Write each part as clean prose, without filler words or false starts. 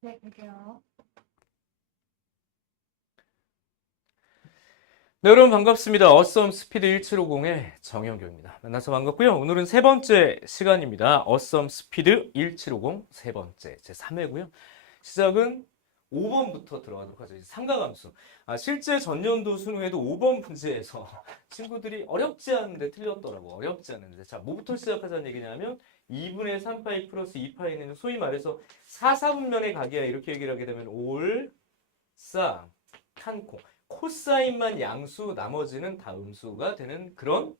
네, 그게요. 네, 여러분 반갑습니다. 어썸 스피드 1750의 정영교입니다. 만나서 반갑고요. 오늘은 세 번째 시간입니다. 어썸 스피드 1750 세 번째 제 3회고요. 시작은 5번부터 들어가도록 하죠. 이제 삼가함수. 실제 전년도 수능에도 5번 문제에서 친구들이 어렵지 않은데 틀렸더라고. 어렵지 않은데. 자, 뭐부터 시작하자는 얘기냐면 2분의 3파이 플러스 2파이는 소위 말해서 4, 4분면의 각이야. 이렇게 얘기를 하게 되면 올, 싸, 칸콩. 코사인만 양수, 나머지는 다 음수가 되는 그런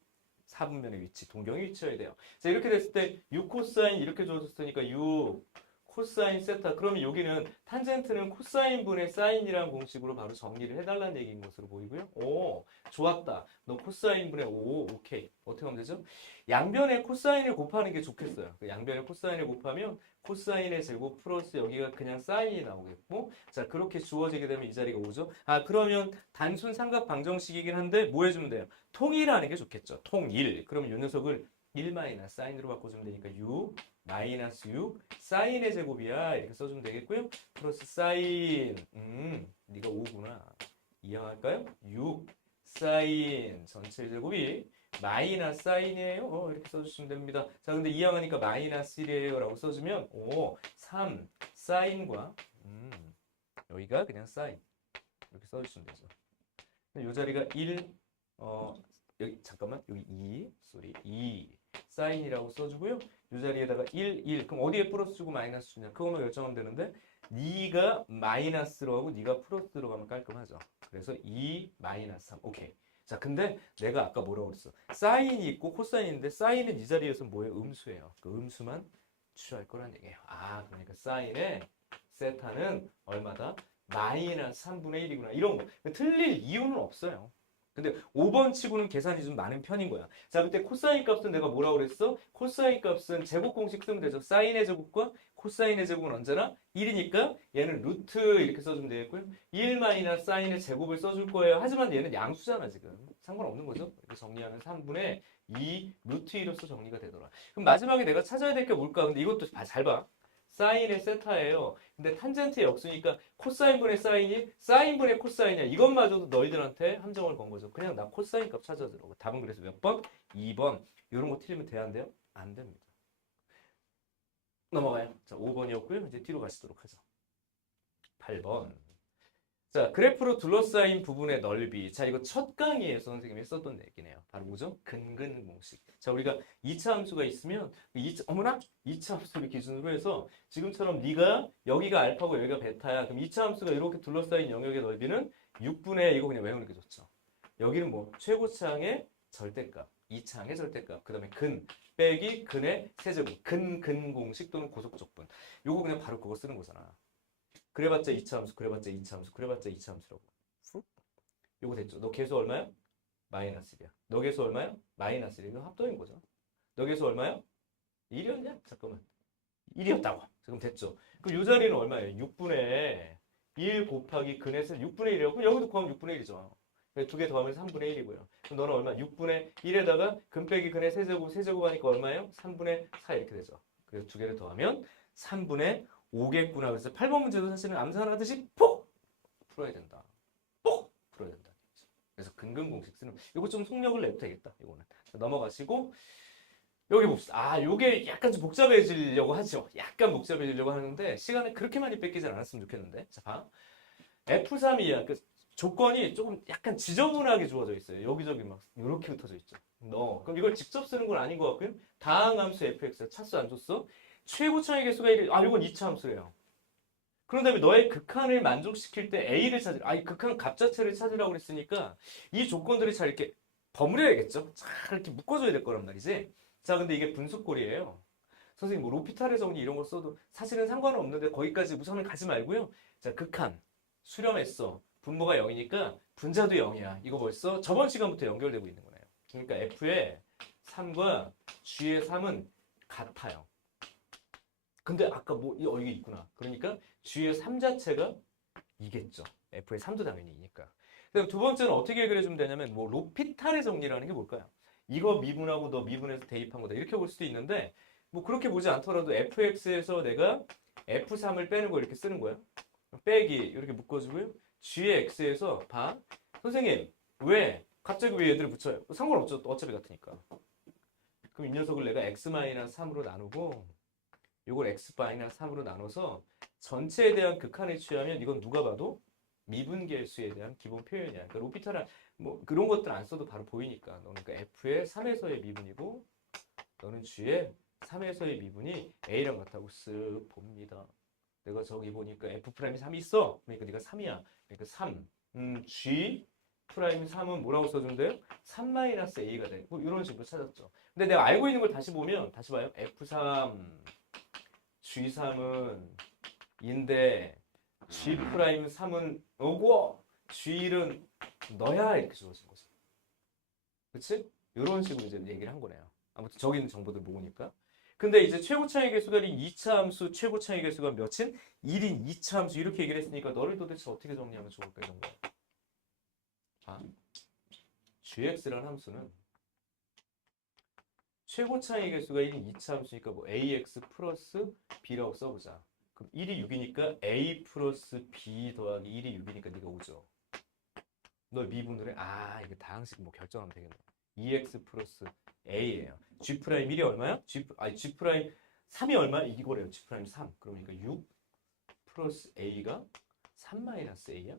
사분면의 위치, 동경이 위치해야 돼요. 자, 이렇게 됐을 때 6코사인 이렇게 줘줬으니까 6 코사인 세타. 그러면 여기는 탄젠트는 코사인분의 사인이라는 공식으로 바로 정리를 해달라는 얘기인 것으로 보이고요. 오, 좋았다. 너 코사인분의 5, 오케이. 어떻게 하면 되죠? 양변에 코사인을 곱하는 게 좋겠어요. 양변에 코사인을 곱하면 코사인의 제곱 플러스 여기가 그냥 사인이 나오겠고, 자, 그렇게 주어지게 되면 이 자리가 오죠. 그러면 단순 삼각 방정식이긴 한데 뭐 해주면 돼요? 통일하는 게 좋겠죠. 통일. 그러면 이 녀석을 1 마이너스 사인으로 바꿔주면 되니까 6 마이너스 6 사인의 제곱이야. 이렇게 써주면 되겠고요. 플러스 사인. 네가 5구나. 이항할까요? 6 사인 전체 제곱이 마이너스 사인이에요. 이렇게 써주시면 됩니다. 자, 근데 이항하니까 마이너스 1이에요. 라고 써주면 3 사인과 여기가 그냥 사인. 이렇게 써주시면 되죠. 이 자리가 1, 여기 잠깐만 여기 2, 쏘리 2 사인이라고 써주고요. 이 자리에다가 1, 1. 그럼 어디에 플러스 주고 마이너스 주냐? 그거만 결정하면 되는데 네가 마이너스로 하고 네가 플러스로 가면 깔끔하죠. 그래서 2 마이너스 3. 오케이. 자, 근데 내가 아까 뭐라고 그랬어? 사인이 있고 코사인인데 사인은 이 자리에서 뭐예요? 음수예요. 그 음수만 취할 거란 얘기예요. 그러니까 사인의 세타는 얼마다? 마이너스 3분의 1이구나. 이런 거. 틀릴 이유는 없어요. 근데 5번 치고는 계산이 좀 많은 편인 거야. 자, 그때 코사인 값은 내가 뭐라고 그랬어? 코사인 값은 제곱 공식 쓰면 되죠. 사인의 제곱과 코사인의 제곱은 언제나 1이니까 얘는 루트 이렇게 써주면 되겠고요. 1 마이너스 사인의 제곱을 써줄 거예요. 하지만 얘는 양수잖아, 지금. 상관없는 거죠. 이렇게 정리하면 3분의 2 루트 2로서 정리가 되더라. 그럼 마지막에 내가 찾아야 될 게 뭘까? 근데 이것도 잘 봐. 사인의 세타예요. 근데 탄젠트의 역수니까 코사인분의 사인이 사인분의 코사인이야. 이것마저도 너희들한테 함정을 건 거죠. 그냥 나 코사인 값 찾아주라고. 답은 그래서 몇 번? 2번. 이런 거 틀리면 돼야 안 돼요? 안 됩니다. 넘어가요. 자, 5번이었고요. 이제 뒤로 가시도록 하죠. 8번. 자, 그래프로 둘러싸인 부분의 넓이. 자, 이거 첫 강의에서 선생님이 썼던 얘기네요. 바로 뭐죠? 근근 공식. 자, 우리가 2차 함수가 있으면 어머나? 2차 함수를 기준으로 해서 지금처럼 네가 여기가 알파고 여기가 베타야. 그럼 2차 함수가 이렇게 둘러싸인 영역의 넓이는 6분의 이거 그냥 외우는 게 좋죠. 여기는 뭐 최고차항의 절대값, 2차항의 절대값, 그 다음에 근 빼기 근의 세제곱, 근근 공식 또는 고속적분. 요거 그냥 바로 그거 쓰는 거잖아. 그래봤자 2차 함수, 그래봤자 2차 함수, 그래봤자 2차 함수라고. 후? 요거 됐죠? 너 계수 얼마야? 마이너스 1이야. 너 계수 얼마야? 마이너스 1. 이거 합동인 거죠. 너 계수 얼마야? 1이었냐? 잠깐만. 1이었다고. 지금 됐죠? 그럼 요 자리는 얼마예요? 6분의 1 곱하기 근에서 6분의 1이라고. 그럼 여기도 구하면 6분의 1이죠. 두 개 더하면 3분의 1이고요. 그럼 너는 얼마? 6분의 1에다가 근 빼기 근의 세제곱, 세제곱 하니까 얼마예요? 3분의 4 이렇게 되죠. 그래서 두 개를 더하면 3분의 5겠구나. 그래서 8번 문제도 사실은 암산하듯이 폭 풀어야 된다. 폭 풀어야 된다. 그래서 근근 공식 쓰는 이거 좀 속력을 내도 되겠다. 이거는 넘어가시고 여기 봅시다. 요게 약간 좀 복잡해지려고 하죠. 약간 복잡해지려고 하는데 시간을 그렇게 많이 뺏기지 않았으면 좋겠는데. 자, 봐. F3이야. 그 조건이 조금 약간 지저분하게 주어져 있어요. 여기저기 막 이렇게 흩어져 있죠. 그럼 이걸 직접 쓰는 건 아닌 것 같고요. 다항함수 fx 차수 안 줬어? 최고차의 개수가 1이 이건 2차 함수예요. 그런 다음에 너의 극한을 만족시킬 때 A를 찾으라. 이 극한 값 자체를 찾으라고 그랬으니까 이 조건들이 잘 이렇게 버무려야겠죠? 잘 이렇게 묶어줘야 될 거란 말이지. 자, 근데 이게 분수꼴이에요. 선생님, 뭐 로피탈의 정리 이런 거 써도 사실은 상관은 없는데 거기까지 우선은 가지 말고요. 자, 극한. 수렴했어. 분모가 0이니까 분자도 0이야. 이거 벌써 저번 시간부터 연결되고 있는 거예요. 그러니까 F의 3과 G의 3은 같아요. 근데 아까 이게 있구나. 그러니까 G의 3 자체가 이겠죠. F의 3도 당연히 이니까. 그다음 두 번째는 어떻게 해결해 주면 되냐면 뭐 로피탈의 정리라는 게 뭘까요? 이거 미분하고 너 미분해서 대입한 거다. 이렇게 볼 수도 있는데 뭐 그렇게 보지 않더라도 fx에서 내가 F3을 빼는 거 이렇게 쓰는 거야. 빼기 이렇게 묶어주고요. G의 X에서 봐. 선생님 왜 갑자기 왜 얘들을 붙여요? 상관없죠. 어차피 같으니까. 그럼 이 녀석을 내가 X-3으로 나누고 이걸 X-3으로 나눠서 전체에 대한 극한을 취하면 이건 누가 봐도 미분계수에 대한 기본 표현이야. 그러니까 로피탈은 뭐 그런 것들 안 써도 바로 보이니까. 너는 그러니까 F의 3에서의 미분이고 너는 G의 3에서의 미분이 A랑 같다고 쓱 봅니다. 내가 저기 보니까 F'이 3이 있어. 그러니까 네가 3이야. 그러니까 3. G 프라임 3은 뭐라고 써준대요? 3-A가 돼. 뭐 이런 식으로 찾았죠. 근데 내가 알고 있는 걸 다시 보면 다시 봐요. F3, G3은 인데 G 프라임 3은 오고 G1은 너야 이렇게 주어진 거죠. 그치? 이런 식으로 이제 얘기를 한 거네요. 아무튼 저기 있는 정보들 모으니까. 근데 이제 최고 차이 개수가 2차 함수 최고 차이 개수가 몇인? 1인 2차 함수 이렇게 얘기를 했으니까 너를 도대체 어떻게 정리하면 좋을까 이런 거야. 자, gx라는 함수는 최고 차이 개수가 1인 2차 함수니까 뭐 ax 플러스 b라고 써보자. 그럼 1이 6이니까 a 플러스 b 더하기 1이 6이니까 네가 5죠. 널 미분을 해? 아, 이게 다항식 뭐 결정하면 되겠네. 2x 플러스 a예요. g 프라임 1이 얼마야? g 프라임 3이 얼마야? 이거래요. g 프라임 3. 그러니까 6 플러스 a가 3 마이너스 a야?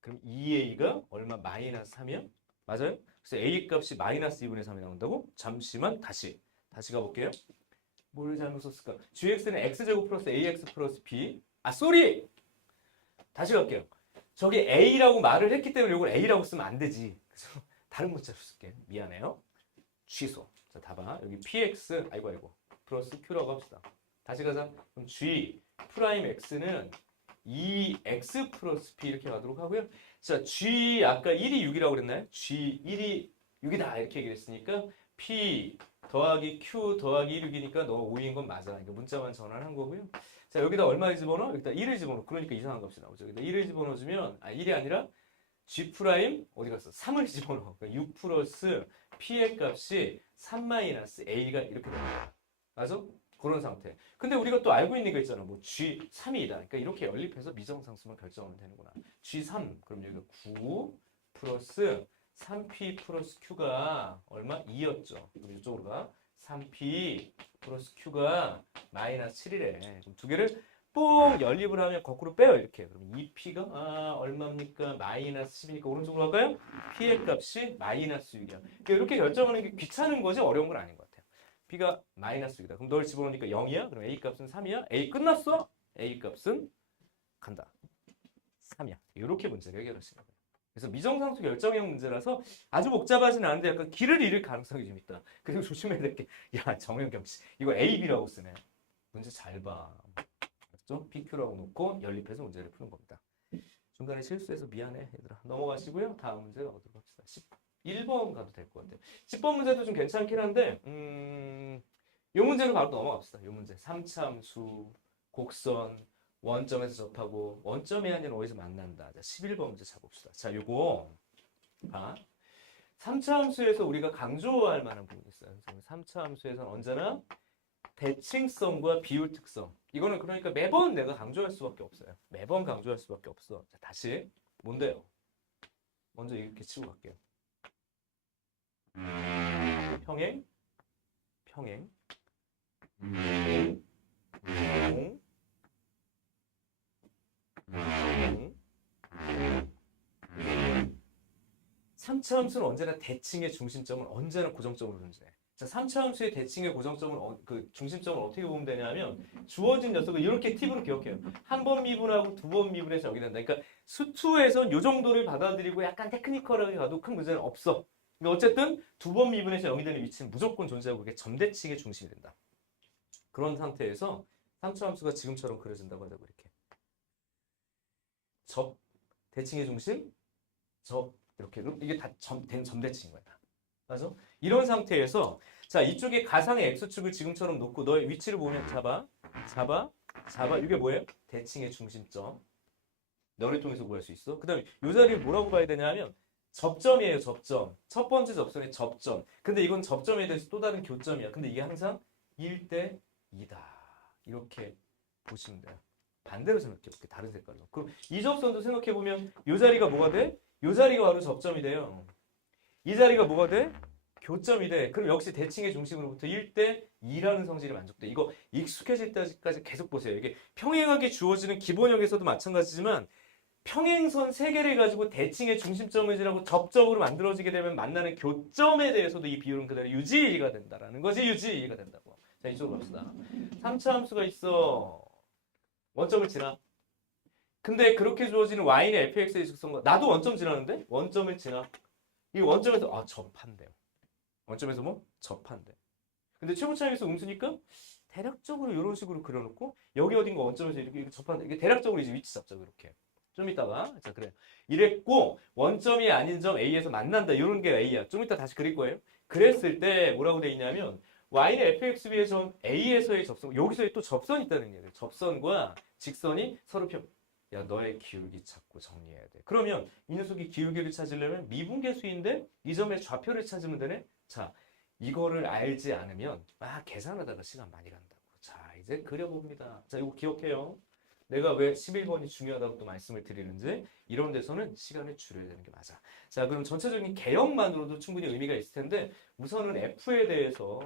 그럼 2a가 얼마? 마이너스 3이야? 맞아요? 그래서 a 값이 마이너스 2분의 3이 나온다고? 잠시만 다시 가볼게요. 뭘 잘못 썼을까? gx는 x제곱 플러스 ax 플러스 b. 아, 쏘리! 다시 갈게요. 저기 a라고 말을 했기 때문에 이걸 a라고 쓰면 안 되지. 그래서 다른 문자로 쓸게. 미안해요. 취소. 자, 봐봐. 여기 px, 아이고, 플러스 q라고 합시다. 다시 가자. 그럼 g 프라임 x는 2x 플러스 p 이렇게 가도록 하고요. 자, g 아까 1이 6이라고 그랬나요? g 1이 6이다 이렇게 얘기를 했으니까 p 더하기 q 더하기 1, 6이니까 너 5인 건 맞아. 그러니까 문자만 전환한 거고요. 자, 여기다 얼마를 집어넣어? 여기다 1을 집어넣어. 그러니까 이상한 값이 나오죠. 여기다 1을 집어넣어주면 1이 아니라 g 프라임 어디 갔어? 3을 집어넣어. 그러니까 6 플러스 p의 값이 3 마이너스 a가 이렇게 됩니다. 맞아? 그런 상태. 근데 우리가 또 알고 있는 거 있잖아. 뭐 G3이다. 그러니까 이렇게 연립해서 미정상수만 결정하면 되는구나. G3. 그럼 여기가 9 플러스 3P 플러스 Q가 얼마? 2였죠. 그럼 이쪽으로 가. 3P 플러스 Q가 마이너스 7이래. 그럼 두 개를 뽕 연립을 하면 거꾸로 빼요. 이렇게. 그럼 2P가 얼마입니까? 마이너스 10이니까 오른쪽으로 갈까요? P의 값이 마이너스 6이야. 그러니까 이렇게 결정하는 게 귀찮은 거지 어려운 건 아닌 것 같아요. B가 마이너스 6이다. 그럼 널 집어넣으니까 0이야? 그럼 A 값은 3이야? A 끝났어? A 값은 간다. 3이야. 이렇게 문제를 해결하시는 거예요. 그래서 미정상수 결정형 문제라서 아주 복잡하진 않은데 약간 길을 잃을 가능성이 좀 있다. 그리고 조심해야 될 게, 야, 정현경 씨, 이거 A, B라고 쓰네. 문제 잘 봐. 알았죠? PQ라고 놓고 연립해서 문제를 푸는 겁니다. 중간에 실수해서 미안해, 얘들아. 넘어가시고요. 다음 문제 가보도록 합시다. 1번 가도 될 것 같아요. 10번 문제도 좀 괜찮긴 한데 요 문제로 바로 넘어갑시다. 요 문제. 3차 함수, 곡선, 원점에서 접하고 원점이 아니라 어디서 만난다. 자, 11번 문제 잡읍시다. 자, 요거 3차 함수에서 우리가 강조할 만한 부분이 있어요. 3차 함수에서는 언제나 대칭성과 비율 특성. 이거는 그러니까 매번 내가 강조할 수밖에 없어요. 매번 강조할 수밖에 없어. 자, 다시 뭔데요? 먼저 이렇게 치고 갈게요. 평행, 평행, 공, 공, 공. 3차 함수는 언제나 대칭의 중심점은 언제나 고정점으로 존재해. 자, 3차 함수의 대칭의 고정점을 그 중심점을 어떻게 보면 되냐면 주어진 녀석을 이렇게 팁으로 기억해요. 한 번 미분하고 두 번 미분해서 여기 된다. 그러니까 수투에선 이 정도를 받아들이고 약간 테크니컬하게 가도 큰 문제는 없어. 그러니까 어쨌든 두 번 미분해서 0이 되는 위치는 무조건 존재하고 그게 점대칭의 중심이 된다. 그런 상태에서 3차 함수가 지금처럼 그려진다고 하자고 이렇게. 접, 대칭의 중심, 접, 이렇게. 이게 다 점대칭인 거야. 맞아? 이런 상태에서 자, 이쪽에 가상의 X축을 지금처럼 놓고 너의 위치를 보면 잡아. 이게 뭐예요? 대칭의 중심점. 너를 통해서 구할 수 있어. 그 다음에 이 자리를 뭐라고 봐야 되냐면 접점이에요. 접점. 첫 번째 접선의 접점. 근데 이건 접점에 대해서 또 다른 교점이야. 근데 이게 항상 1대 2다. 이렇게 보시면 돼요. 반대로 생각해볼게요. 다른 색깔로. 그럼 이 접선도 생각해보면 이 자리가 뭐가 돼? 이 자리가 바로 접점이 돼요. 이 자리가 뭐가 돼? 교점이 돼. 그럼 역시 대칭의 중심으로부터 1대 2라는 성질이 만족돼. 이거 익숙해질 때까지 계속 보세요. 이게 평행하게 주어지는 기본형에서도 마찬가지지만 평행선 3개를 가지고 대칭의 중심점을 지나고 접점으로 만들어지게 되면 만나는 교점에 대해서도 이 비율은 그대로 유지가 된다라는 거지. 유지가 된다고. 자, 이쪽으로 갑시다. 3차 함수가 있어. 원점을 지나. 근데 그렇게 주어지는 y는 fx의 직선과 나도 원점 지나는데? 원점을 지나. 이 원점에서 접한대요. 원점에서 뭐? 접한대. 근데 최고차항에서 음수니까 대략적으로 이런 식으로 그려놓고 여기 어딘가 원점에서 이렇게 접한대. 이게 대략적으로 이제 위치 잡자 이렇게. 좀 이따가 자 그래. 이랬고 원점이 아닌 점 A에서 만난다. 이런 게 A야. 좀 이따 다시 그릴 거예요. 그랬을 때 뭐라고 돼 있냐면 y는 fxb의 점 A에서의 접선. 여기서의 또 접선이 있다는 얘기예요. 접선과 직선이 서로 야 너의 기울기 찾고 정리해야 돼. 그러면 이 녀석이 기울기를 찾으려면 미분계수인데 이 점의 좌표를 찾으면 되네. 자 이거를 알지 않으면 계산하다가 시간 많이 간다고. 자 이제 그려봅니다. 자 이거 기억해요. 내가 왜 11번이 중요하다고 또 말씀을 드리는지 이런 데서는 시간을 줄여야 되는 게 맞아. 자 그럼 전체적인 개형만으로도 충분히 의미가 있을 텐데 우선은 F에 대해서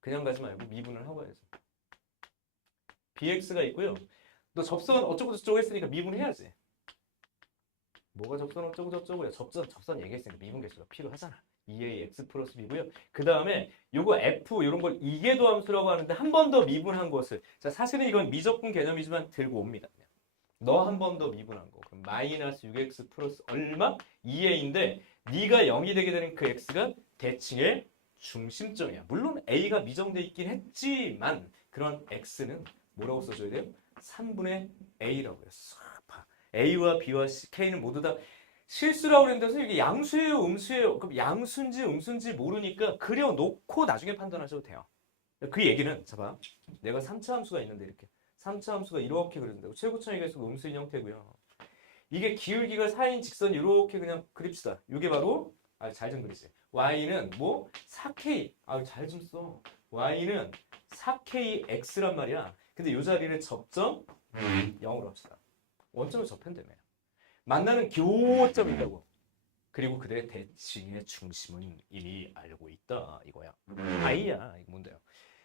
그냥 가지 말고 미분을 하고 해야죠. bx가 있고요. 너 접선 어쩌고 저쩌고 했으니까 미분해야지. 뭐가 접선 어쩌고 저쩌고야. 접선 얘기했으니까 미분계수가 필요하잖아. 2a x 플러스 b고요. 그 다음에 요거 f 이런 걸 이계도 함수라고 하는데 한 번 더 미분한 것을 자 사실은 이건 미적분 개념이지만 들고 옵니다. 너 한 번 더 미분한 거. 그럼 마이너스 6x 플러스 얼마? 2a인데 네가 0이 되게 되는 그 x가 대칭의 중심점이야. 물론 a가 미정돼 있긴 했지만 그런 x는 뭐라고 써줘야 돼요? 3분의 a라고 했어. a와 b와 k는 모두 다 실수라고 그랬는데 이게 양수예요, 음수예요? 그럼 양수인지 음수인지 모르니까 그려놓고 나중에 판단하셔도 돼요. 그 얘기는 자 봐. 내가 3차 함수가 있는데 이렇게 3차 함수가 이렇게 그려진다고. 최고차항에서 음수인 형태고요. 이게 기울기가 4인 직선 이렇게 그냥 그립시다. 이게 바로 잘 좀 그리지. y는 뭐 4k. 잘 좀 써. y는 4kx란 말이야. 근데 이 자리를 접점 0으로 합시다. 원점을 접한다며. 만나는 교점이라고. 그리고 그들의 대칭의 중심은 이미 알고 있다. 이거야. 아이야. 이거 뭔데요?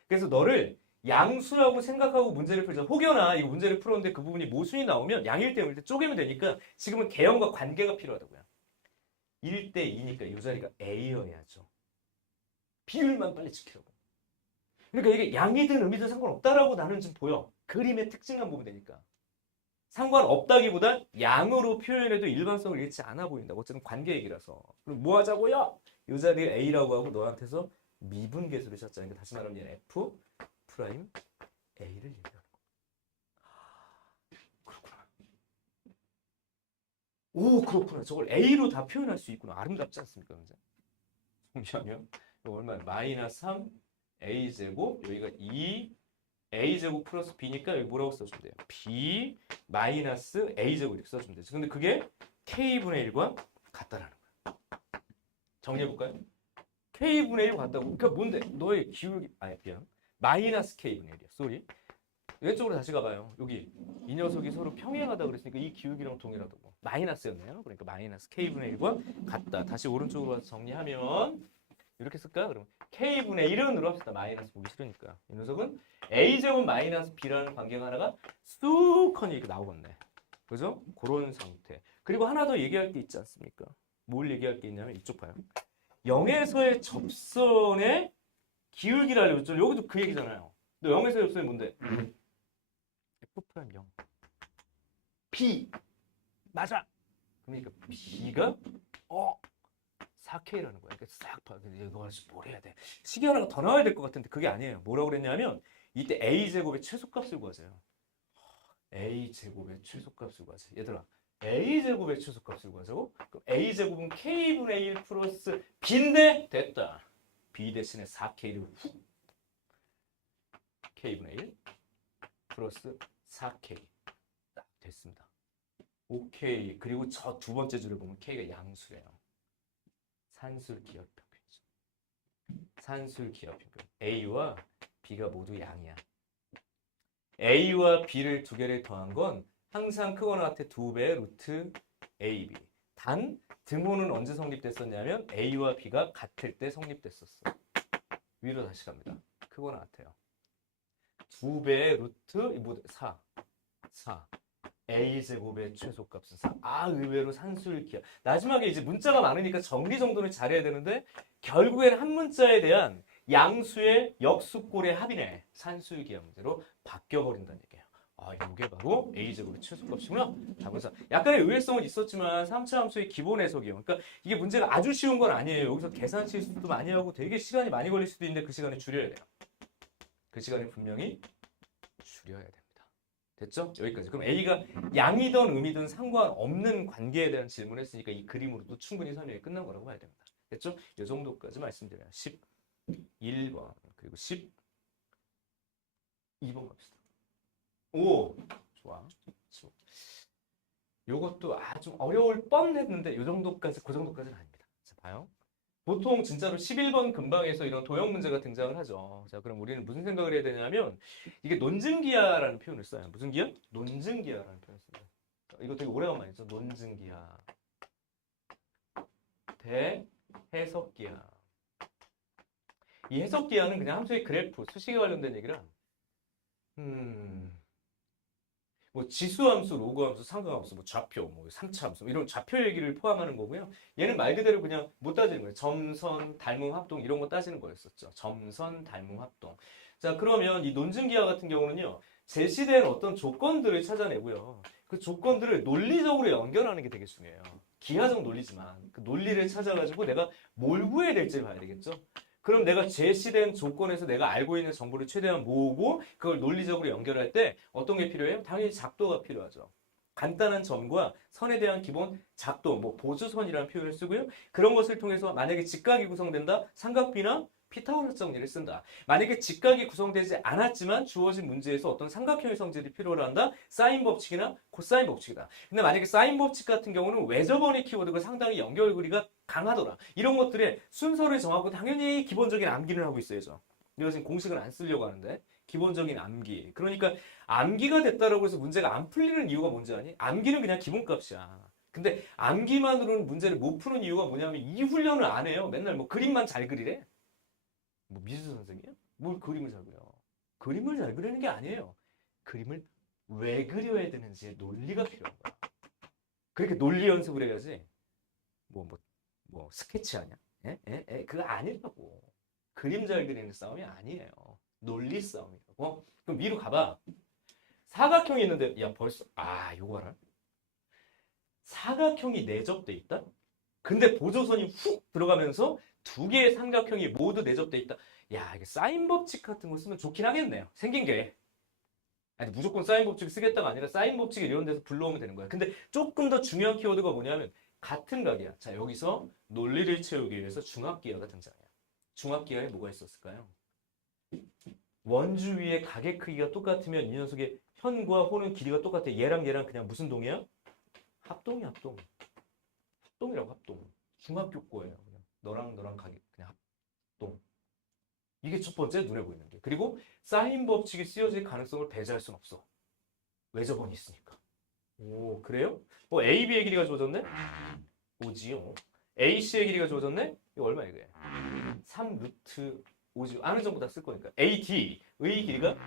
그래서 너를 양수라고 생각하고 문제를 풀자. 혹여나 이거 문제를 풀었는데 그 부분이 모순이 나오면 양일 때, 음일 때 쪼개면 되니까 지금은 개형과 관계가 필요하다고요. 1대 2니까 이 자리가 A여야죠. 비율만 빨리 지키라고. 그러니까 이게 양이든 음이든 상관없다라고 나는 좀 보여. 그림의 특징만 보면 되니까. 상관없다기보단 양으로 표현해도 일반성을 잃지 않아 보인다고. 어쨌든 관계 얘기라서. 그럼 뭐 하자고요? 이 자리에 A라고 하고 너한테서 미분계수를 찾자니까 다시 말하면 얘는 F 프라임 A를 얘기하는 거. 그렇구나. 오 그렇구나. 저걸 A로 다 표현할 수 있구나. 아름답지 않습니까? 정리하면 이거 얼마야? 마이너스 3 A제곱 여기가 2 A제곱 플러스 B니까 여기 뭐라고 써주면 돼요? B 마이너스 A제곱 이렇게 써주면 되죠. 근데 그게 K분의 1과 같다라는 거야. 정리해볼까요? K분의 1과 같다고. 그러니까 뭔데? 너의 기울기, 미안. 마이너스 K분의 1이야. 쏘리. 왼쪽으로 다시 가봐요. 여기 이 녀석이 서로 평행하다 그랬으니까 이 기울기랑 동일하다고. 마이너스였네요. 그러니까 마이너스 K분의 1과 같다. 다시 오른쪽으로 가서 정리하면 이렇게 쓸까? 그럼 K분의 1은으로 합시다. 마이너스 보기 싫으니까. 이 녀석은 A제곱 마이너스 B라는 관계가 하나가 쑥하니 이렇게 나오겠네. 그죠? 그런 상태. 그리고 하나 더 얘기할 게 있지 않습니까? 뭘 얘기할 게 있냐면 이쪽 봐요. 0에서의 접선의 기울기를 알려줬죠. 여기도 그 얘기잖아요. 너 0에서의 접선이 뭔데? F' 0. B. 맞아. 그러니까 B가 4K라는 거야. 그러니까 싹 봐. 이거 뭘 해야 돼? 식이 하나가 더 나와야 될 것 같은데 그게 아니에요. 뭐라고 그랬냐면 이때 A제곱의 최소값을 구하세요. A제곱의 최소값을 구하세요. 얘들아. A제곱의 최소값을 구하자고? 그럼 A제곱은 K분의 1 플러스 B인데 됐다. B 대신에 4K를 훅. K분의 1 플러스 4K. 딱 됐습니다. 오케이. 그리고 저 두 번째 줄에 보면 K가 양수래요. 산술 기하평균이죠. 산술 기하평균. A와 B가 모두 양이야. a와 b를 두 개를 더한 건 항상 크거나 같아 2배 루트 ab. 단 등호는 언제 성립됐었냐면 a와 b가 같을 때 성립됐었어. 위로 다시 갑니다. 크거나 같아요. 2배의 루트 4 a제곱의 최소값은 4. 아, 의외로 산술기하. 마지막에 이제 문자가 많으니까 정리 정도는 잘해야 되는데 결국엔 한 문자에 대한 양수의 역수꼴의 합이네. 산술기하 문제로 바뀌어버린다는 얘기예요. 아, 이게 바로 a제곱의 최소값이구나. 답은 4. 약간의 의외성은 있었지만 3차 함수의 기본 해석이에요. 그러니까 이게 문제가 아주 쉬운 건 아니에요. 여기서 계산 실수도 많이 하고 되게 시간이 많이 걸릴 수도 있는데 그 시간을 줄여야 돼요. 그 시간을 분명히 줄여야 됩니다. 됐죠? 여기까지. 그럼 A가 양이든 음이든 상관없는 관계에 대한 질문을 했으니까 이 그림으로도 충분히 설명이 끝난 거라고 봐야 됩니다. 됐죠? 이 정도까지 말씀드려요. 11번 그리고 12번 갑시다. 오! 좋아. 요것도 아주 어려울 뻔했는데 요 정도까지 그 정도까지는 아닙니다. 자, 봐요. 보통 진짜로 11번 근방에서 이런 도형 문제가 등장을 하죠. 자, 그럼 우리는 무슨 생각을 해야 되냐면 이게 논증기하라는 표현을 써요. 무슨 기하? 논증기하라는 표현을 써요. 이거 되게 오래간만이죠. 논증기하. 대해석기하. 이 해석기하는 그냥 함수의 그래프, 수식에 관련된 얘기라 뭐 지수함수, 로그함수, 상각함수, 뭐 좌표, 뭐 3차 함수 이런 좌표 얘기를 포함하는 거고요. 얘는 말 그대로 그냥 못 따지는 거예요. 점선, 닮음, 합동 이런 거 따지는 거였었죠. 점선, 닮음, 합동. 자, 그러면 이 논증기하 같은 경우는요. 제시된 어떤 조건들을 찾아내고요. 그 조건들을 논리적으로 연결하는 게 되게 중요해요. 기하적 논리지만 그 논리를 찾아가지고 내가 뭘 구해야 될지 봐야 되겠죠. 그럼 내가 제시된 조건에서 내가 알고 있는 정보를 최대한 모으고 그걸 논리적으로 연결할 때 어떤 게 필요해요? 당연히 작도가 필요하죠. 간단한 점과 선에 대한 기본 작도, 뭐 보조선이라는 표현을 쓰고요. 그런 것을 통해서 만약에 직각이 구성된다, 삼각비나 피타고라스 정리를 쓴다. 만약에 직각이 구성되지 않았지만 주어진 문제에서 어떤 삼각형의 성질이 필요로 한다. 사인 법칙이나 코사인 법칙이다. 근데 만약에 사인 법칙 같은 경우는 외접원의 키워드가 상당히 연결고리가 강하더라. 이런 것들의 순서를 정하고 당연히 기본적인 암기를 하고 있어야죠. 내가 지금 공식을 안 쓰려고 하는데 기본적인 암기. 그러니까 암기가 됐다라고 해서 문제가 안 풀리는 이유가 뭔지 아니? 암기는 그냥 기본값이야. 근데 암기만으로는 문제를 못 푸는 이유가 뭐냐면 이 훈련을 안 해요. 맨날 뭐 그림만 잘 그리래. 뭐 미술 선생이야? 뭘 그림을 잘 그려? 그림을 잘 그리는 게 아니에요. 그림을 왜 그려야 되는지의 논리가 필요한 거야. 그렇게 논리 연습을 해야지. 뭐 스케치하냐? 그거 아니라고. 그림 잘 그리는 싸움이 아니에요. 논리 싸움이라고. 그럼 위로 가봐. 사각형이 있는데 야 벌써 요거 알아? 사각형이 내접돼 있다? 근데 보조선이 훅 들어가면서 두 개의 삼각형이 모두 내접돼 있다. 야, 이게 사인 법칙 같은 거 쓰면 좋긴 하겠네요. 생긴 게. 아니, 무조건 사인 법칙 쓰겠다가 아니라 사인 법칙 이런 데서 불러오면 되는 거야. 근데 조금 더 중요한 키워드가 뭐냐면 같은 각이야. 자, 여기서 논리를 채우기 위해서 중합기하가 등장해요. 중합기하에 뭐가 있었을까요? 원주 위에 각의 크기가 똑같으면 이 녀석의 현과 호는 길이가 똑같아. 얘랑 그냥 무슨 동이야? 합동이 합동. 합동이라고 합동. 중합교과예요. 그냥 너랑 각이 그냥 합동. 이게 첫 번째 눈에 보이는 게. 그리고 사인 법칙이 쓰여질 가능성을 배제할 순 없어. 외접원이 있으니까. 오, 그래요? AB의 길이가 주어졌네? 오지요. AC의 길이가 주어졌네? 이거 얼마야 이게? 3 루트 5지요. 아는 정보 다 쓸 거니까. AD의 길이가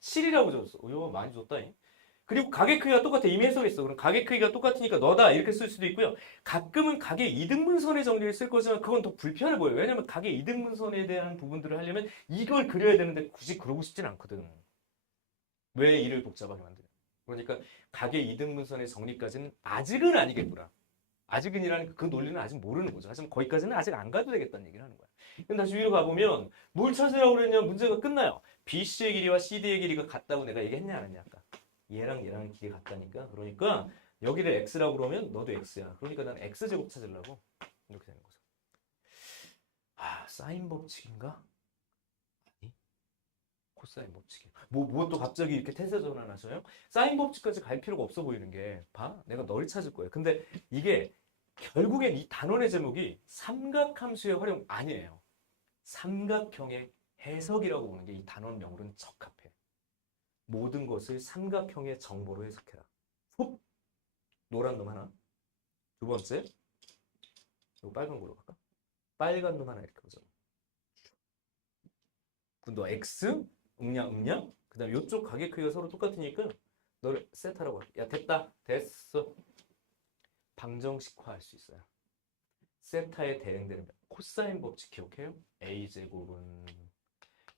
7이라고 줬어. 이거 많이 줬다잉. 그리고 각의 크기가 똑같아. 이미 해석했어. 그럼 각의 크기가 똑같으니까 너다. 이렇게 쓸 수도 있고요. 가끔은 각의 이등분선의 정리를 쓸 거지만 그건 더 불편해 보여요. 왜냐면 각의 이등분선에 대한 부분들을 하려면 이걸 그려야 되는데 굳이 그러고 싶진 않거든. 왜 일을 복잡하게 만드냐. 그러니까 각의 이등분선의 정리까지는 아직은 아니겠구나. 아직은이라는 그 논리는 아직 모르는 거죠. 하지만 거기까지는 아직 안 가도 되겠다는 얘기를 하는 거야. 그럼 다시 위로 가보면 뭘 찾으라고 그랬냐 문제가 끝나요. BC의 길이와 CD의 길이가 같다고 내가 얘기했냐 안 했냐 아까. 얘랑 길이가 같다니까. 그러니까 여기를 x라고 그러면 너도 x야. 그러니까 난 x제곱 찾으려고 이렇게 되는 거죠. 사인 법칙인가? 아니. 코사인 법칙이야. 뭐 또 갑자기 이렇게 태세 전환하셔요? 사인 법칙까지 갈 필요가 없어 보이는 게 봐. 내가 널 찾을 거야. 근데 이게 결국엔 이 단원의 제목이 삼각함수의 활용 아니에요. 삼각형의 해석이라고 보는 게 이 단원명으로는 적합해. 모든 것을 삼각형의 정보로 해석해라. 훅! 노란 놈 하나. 두 번째, 이거 빨간 걸로 갈까? 빨간 놈 하나 이렇게 보자. 너 X, 응냐. 그 다음에 이쪽 가격 크기가 서로 똑같으니까 너를 세트하라고 할게. 야, 됐다. 됐어. 방정식화할 수 있어요. 세타에 대응되는 코사인 법칙 기억해요? A제곱은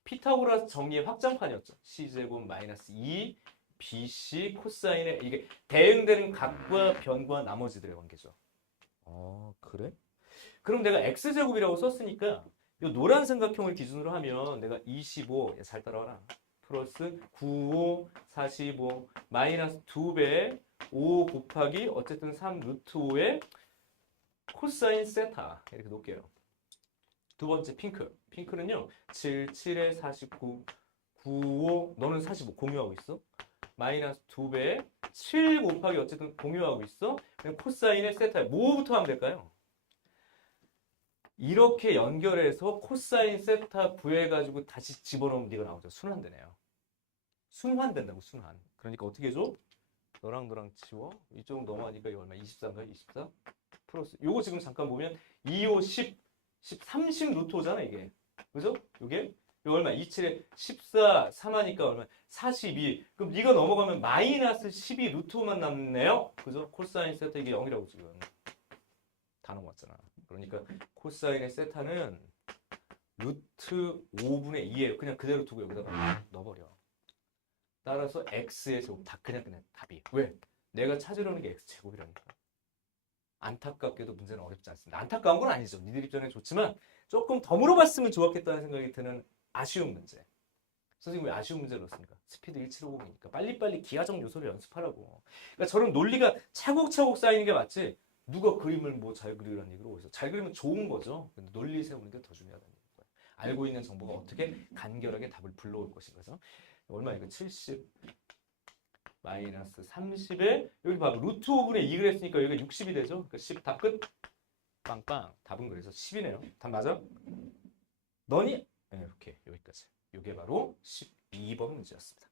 피타고라스 정리의 확장판이었죠. C제곱 마이너스 2 BC 코사인의 이게 대응되는 각과 변과 나머지들의 관계죠. 그래? 그럼 내가 X제곱이라고 썼으니까 이 노란 삼각형을 기준으로 하면 내가 25, 잘 따라와라. 플러스 95, 45, 마이너스 2배, 5 곱하기 어쨌든 3 루트 5의 코사인 세타 이렇게 놓을게요. 두 번째 핑크. 핑크는요. 7, 7에 49, 95, 너는 45 공유하고 있어. 마이너스 2배, 7 곱하기 어쨌든 공유하고 있어. 그냥 코사인의 세타. 뭐부터 하면 될까요? 이렇게 연결해서 코사인 세타 구해가지고 다시 집어넣으면 네가 나오죠. 순환되네요. 순환된다고, 순환. 그러니까 어떻게 해줘? 너랑 치워. 이쪽 넘어가니까 이거 얼마? 24인가요? 24? 플러스. 요거 지금 잠깐 보면 2, 5, 10, 30 루트 5잖아, 이게. 그죠? 요게? 이거 얼마? 2, 7에 14, 3하니까 얼마? 42. 그럼 네가 넘어가면 마이너스 12 루트 5만 남네요? 그죠? 코사인 세타 이게 0이라고 지금. 다 넘어갔잖아. 그러니까 코사인의 세타는 루트 5분의 2예요. 그냥 그대로 두고 여기다가 넣어버려. 따라서 x의 제곱 다 그냥 답이. 왜? 내가 찾으려는 게 x제곱이라니까. 안타깝게도 문제는 어렵지 않습니다. 안타까운 건 아니죠. 니들 입장에 좋지만 조금 더 물어봤으면 좋았겠다는 생각이 드는 아쉬운 문제. 선생님 왜 아쉬운 문제를 넣었습니까? 스피드 1750이니까 빨리빨리 기하적 요소를 연습하라고. 그러니까 저런 논리가 차곡차곡 쌓이는 게 맞지. 누가 그림을 뭐 잘 그리라는 얘기로 어디서 잘 그리면 좋은 거죠. 근데 논리 세우는 게 더 중요하다는 거예요. 알고 있는 정보가 어떻게 간결하게 답을 불러올 것인가죠. 얼마 이거 70 마이너스 30에 여기 봐봐 루트 5분의 2를 했으니까 여기가 60이 되죠. 그러니까 10 답 끝. 빵빵. 답은 그래서 10이네요. 답 맞아? 너니? 네, 이렇게 여기까지. 이게 바로 12번 문제였습니다.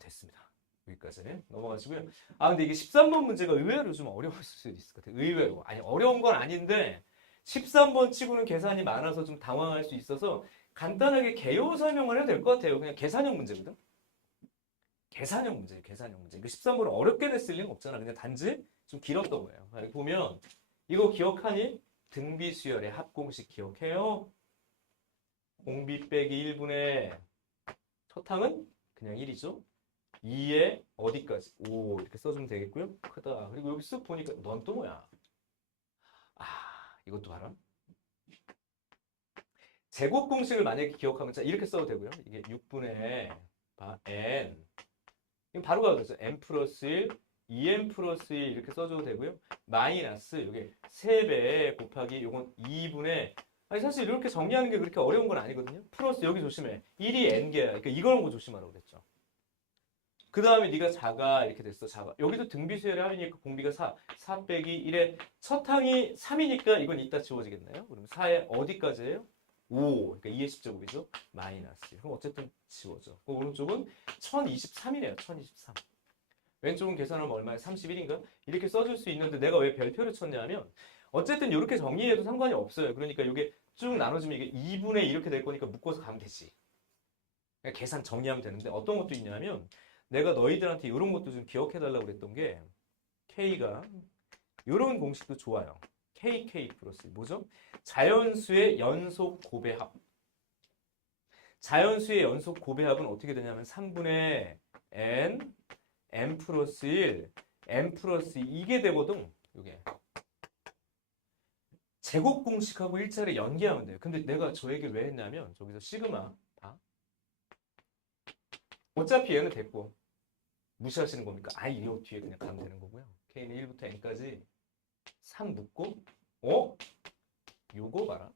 됐습니다. 여기까지 넘어가시고요. 근데 이게 13번 문제가 의외로 좀 어려울 수도 있을 것 같아요. 의외로. 아니, 어려운 건 아닌데 13번 치고는 계산이 많아서 좀 당황할 수 있어서 간단하게 개요 설명을 해도 될 것 같아요. 그냥 계산형 문제거든. 계산형 문제. 그 13번을 어렵게 냈을 리는 없잖아. 그냥 단지 좀 길었던 거예요. 여기 보면 이거 기억하니? 등비수열의 합공식 기억해요? 공비 빼기 1분의 첫항은 그냥 1이죠. 2에 어디까지? 5 이렇게 써주면 되겠고요. 크다. 그리고 여기 쓱 보니까 넌 또 뭐야? 이것도 봐라. 제곱 공식을 만약에 기억하면 자 이렇게 써도 되고요. 이게 6분의 n 이건 바로 가겠죠. n 플러스 1, 2n 플러스 1 이렇게 써줘도 되고요. 마이너스 이게 3배 곱하기 이건 2분의 사실 이렇게 정리하는 게 그렇게 어려운 건 아니거든요. 플러스 여기 조심해. 1이 n개야. 그러니까 이거는 거 조심하라고 그랬죠. 그 다음에 네가 자가 이렇게 됐어. 자가. 여기도 등비수열의 합이니까 공비가 4 빼기 1에 첫 항이 3이니까 이건 이따 지워지겠나요? 그러면 4에 어디까지예요? 5. 그러니까 2의 10제곱이죠. 마이너스. 그럼 어쨌든 지워져. 그 오른쪽은 1023이네요. 1023. 왼쪽은 계산하면 얼마야? 31인가? 이렇게 써줄 수 있는데 내가 왜 별표를 쳤냐면 어쨌든 이렇게 정리해도 상관이 없어요. 그러니까 이게 쭉 나눠주면 이게 2분의 이렇게 될 거니까 묶어서 가면 되지. 그러니까 계산 정리하면 되는데 어떤 것도 있냐면 내가 너희들한테 이런 것도 좀 기억해달라고 그랬던 게 K가 이런 공식도 좋아요. KK 플러스 뭐죠? 자연수의 연속 고배합. 자연수의 연속 고배합은 어떻게 되냐면 3분의 n, n 플러스 1, n 플러스 2 이게 되거든. 이게 제곱 공식하고 일자를 연계하면 돼요. 근데 내가 저 얘기를 왜 했냐면 저기서 시그마 봐. 어차피 얘는 됐고 무시하시는 겁니까? 이 뒤에 그냥 가면 되는 거고요. K는 1부터 n까지 3 묶고 요거 봐라.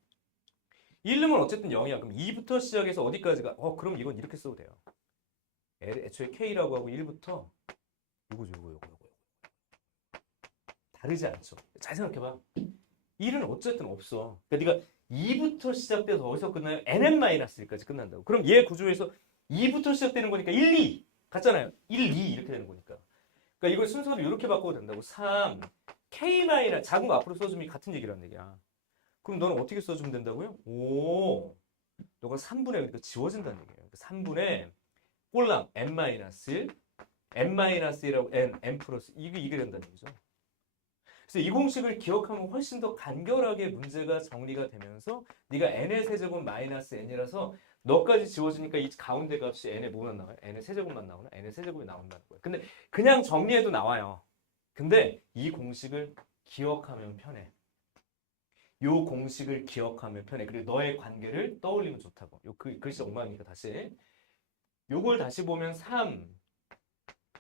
1름은 어쨌든 0이야. 그럼 2부터 시작해서 어디까지가? 그럼 이건 이렇게 써도 돼요. 애초에 K라고 하고 1부터 요거. 다르지 않죠? 잘 생각해봐. 1은 어쨌든 없어. 그러니까 네가 2부터 시작돼서 어디서 끝나요? nn-1까지 끝난다고. 그럼 얘 구조에서 2부터 시작되는 거니까 1, 2 같잖아요. 1, 2 이렇게 되는 거니까. 그러니까 이걸 순서를 이렇게 바꿔도 된다고. 3, K 마이너스 작은 거 앞으로 써주면 같은 얘기란 얘기야. 그럼 너는 어떻게 써주면 된다고요? 오, 너가 3분의 그러니까 지워진다는 얘기예요. 그러니까 3분의 꼴랑 n-1, n-1하고 n 플러스 이게 된다는 얘기죠. 그래서 이 공식을 기억하면 훨씬 더 간결하게 문제가 정리가 되면서 네가 n의 세제곱 마이너스 n이라서 너까지 지워지니까 이 가운데 값이 n의 뭐만 나와요? n의 세제곱만 나오나? n의 세제곱이 나온다는 거예요. 근데 그냥 정리해도 나와요. 근데 이 공식을 기억하면 편해. 요 공식을 기억하면 편해. 그리고 너의 관계를 떠올리면 좋다고. 요 글씨 엉망이니까 다시. 요걸 다시 보면 3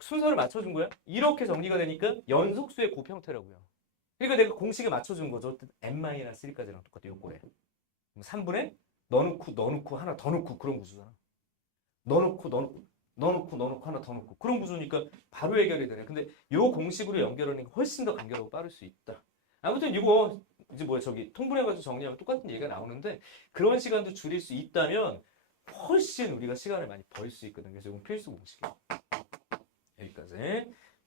순서를 맞춰준 거야. 이렇게 정리가 되니까 연속수의 곱형태라고요. 그러니까 내가 공식에 맞춰준 거죠. n-1까지랑 똑같아. 요거에. 3분의 넣어놓고 하나 더 넣고 그런 구조잖아. 넣어놓고 하나 더 넣고 그런 구조니까 바로 해결이 되네. 근데 요 공식으로 연결하는 게 훨씬 더 간결하고 빠를 수 있다. 아무튼 이거 이제 뭐야 저기 통분해가지고 정리하면 똑같은 얘기가 나오는데 그런 시간도 줄일 수 있다면 훨씬 우리가 시간을 많이 벌 수 있거든요. 그래서 이건 필수 공식이에요. 여기까지.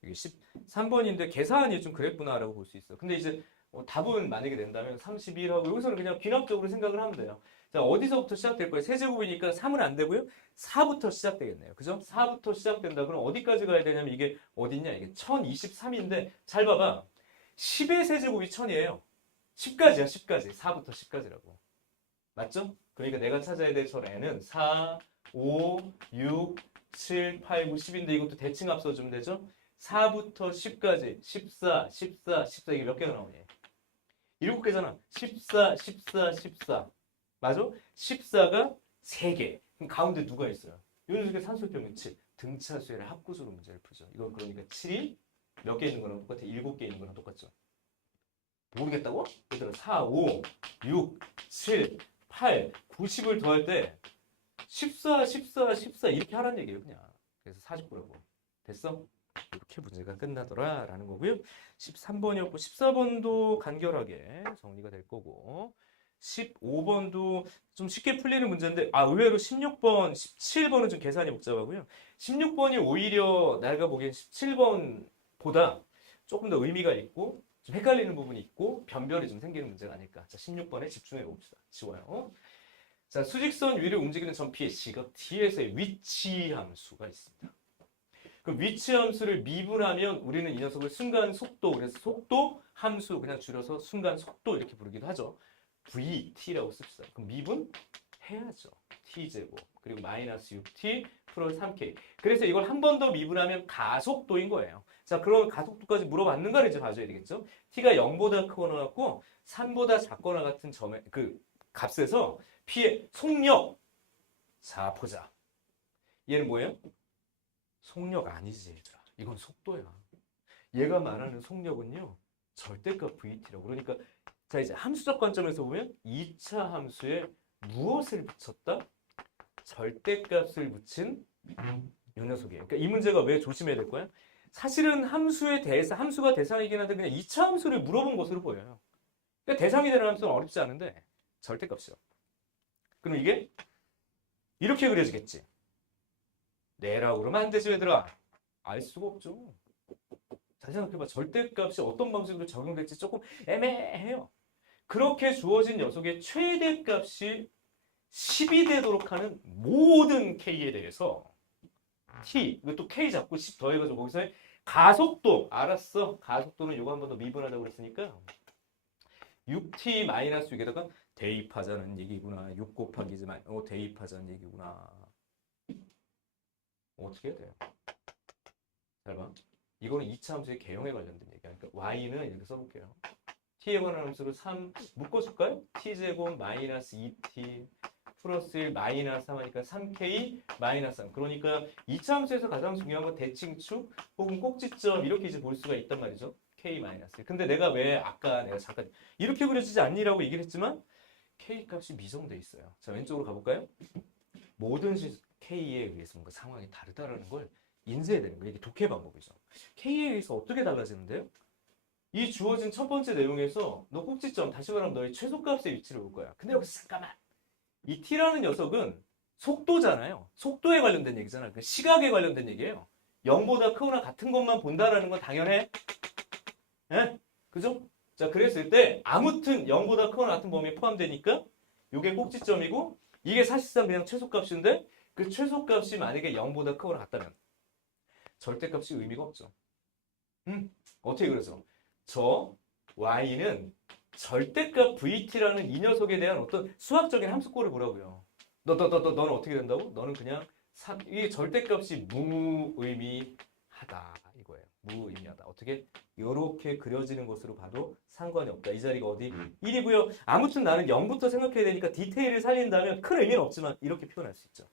이게 13번인데 계산이 좀 그랬구나라고 볼 수 있어. 근데 이제 답은 만약에 낸다면 31하고 여기서는 그냥 귀납적으로 생각을 하면 돼요. 자, 어디서부터 시작될 거예요? 세제곱이니까 3은 안 되고요. 4부터 시작되겠네요. 그죠? 4부터 시작된다. 그럼 어디까지 가야 되냐면 이게 어딨냐? 이게 1023인데 잘 봐봐. 10의 세제곱이 1000이에요. 10까지야, 10까지. 4부터 10까지라고. 맞죠? 그러니까 내가 찾아야 될 철 n은 4, 5, 6, 7, 8, 9, 10인데 이것도 대칭 합쳐주면 되죠? 4부터 10까지 14, 14, 14 이게 몇 개가 나오니? 7개잖아. 14, 14, 14 맞아? 14가 3개. 그럼 가운데 누가 있어요? 이 녀석의 산술평균 7. 등차수의 합구수로 문제를 풀죠. 이거 그러니까 7이 몇 개 있는 거랑 똑같아? 7개 있는 거랑 똑같죠? 모르겠다고? 얘들아 4, 5, 6, 7, 8, 90을 더할 때 14, 14, 14 이렇게 하라는 얘기예요 그냥. 그래서 49라고. 됐어? 이렇게 문제가 끝나더라 라는 거고요. 13번이었고 14번도 간결하게 정리가 될 거고 15번도 좀 쉽게 풀리는 문제인데 의외로 16번, 17번은 좀 계산이 복잡하고요. 16번이 오히려 내가 보기엔 17번보다 조금 더 의미가 있고 좀 헷갈리는 부분이 있고 변별이 좀 생기는 문제가 아닐까. 자, 16번에 집중해 봅시다. 지워요. 자, 수직선 위를 움직이는 점피의 시각 T에서의 위치 함수가 있습니다. 그 위치 함수를 미분하면 우리는 이 녀석을 순간 속도, 그래서 속도 함수 그냥 줄여서 순간 속도 이렇게 부르기도 하죠. VT라고 씁시다. 그럼 미분 해야죠. T제곱 그리고 마이너스 6T 플러스 3K. 그래서 이걸 한 번 더 미분하면 가속도인 거예요. 자, 그럼 가속도까지 물어봤는가를 이제 봐줘야 되겠죠. T가 0보다 크거나 같고 3보다 작거나 같은 점의 그 값에서 P의 속력. 자, 보자. 얘는 뭐예요? 속력 아니지, 얘들아. 이건 속도야. 얘가 말하는 속력은요, 절대값 VT라고. 그러니까, 자, 이제 함수적 관점에서 보면 2차 함수에 무엇을 붙였다? 절대값을 붙인 요 녀석이에요. 그러니까 이 문제가 왜 조심해야 될 거야? 사실은 함수에 대해서, 함수가 대상이긴 한데 그냥 2차 함수를 물어본 것으로 보여요. 그러니까 대상이 되는 함수는 어렵지 않은데, 절대값이요. 그럼 이게 이렇게 그려지겠지. 네라고 그러면 안 되지, 얘들아. 알 수가 없죠. 잘 생각해봐. 절대값이 어떤 방식으로 적용될지 조금 애매해요. 그렇게 주어진 녀석의 최대값이 10이 되도록 하는 모든 K에 대해서 T, 이것도 K 잡고 10 더해가지고 거기서 가속도, 알았어. 가속도는 이거 한 번 더 미분하자고 그랬으니까 6T-6에다가 대입하자는 얘기구나. 6 곱하기지만 대입하자는 얘기구나. 어떻게 해야 돼요? 잘 봐. 이거는 2차 함수의 개형에 관련된 얘기야. 그러니까 y는 이렇게 써볼게요. t에 관한 함수를 3 묶어줄까요? t제곱 마이너스 2t 플러스 1 마이너스 3 하니까 3k 마이너스 3. 그러니까 2차 함수에서 가장 중요한 건 대칭축 혹은 꼭지점 이렇게 이제 볼 수가 있단 말이죠. k 마이너스 1. 근데 내가 왜 아까 내가 잠깐 이렇게 그려지지 않니라고 얘기를 했지만 k 값이 미정돼 있어요. 자, 왼쪽으로 가볼까요? 모든 K에 의해서 뭔가 상황이 다르다라는 걸 인지해야 되는 거예요. 이게 독해 방법이죠. K에 의해서 어떻게 달라지는데요? 이 주어진 첫 번째 내용에서 너 꼭지점, 다시 말하면 너의 최소값의 위치를 볼 거야. 근데 여기서 잠깐만. 이 T라는 녀석은 속도잖아요. 속도에 관련된 얘기잖아. 그 시각에 관련된 얘기예요. 0보다 크거나 같은 것만 본다라는 건 당연해. 예? 그죠? 자, 그랬을 때 아무튼 0보다 크거나 같은 범위에 포함되니까 이게 꼭지점이고 이게 사실상 그냥 최소값인데 그 최소값이 만약에 0보다 크거나 같다면 절대값이 의미가 없죠. 어떻게 그러죠? 저 y는 절대값 vt라는 이 녀석에 대한 어떤 수학적인 함수꼴을 보라고요. 너는 어떻게 된다고? 너는 그냥 이게 절대값이 무의미하다 이거예요. 무의미하다. 어떻게? 이렇게 그려지는 것으로 봐도 상관이 없다. 이 자리가 어디? 1이고요. 아무튼 나는 0부터 생각해야 되니까 디테일을 살린다면 큰 의미는 없지만 이렇게 표현할 수 있죠.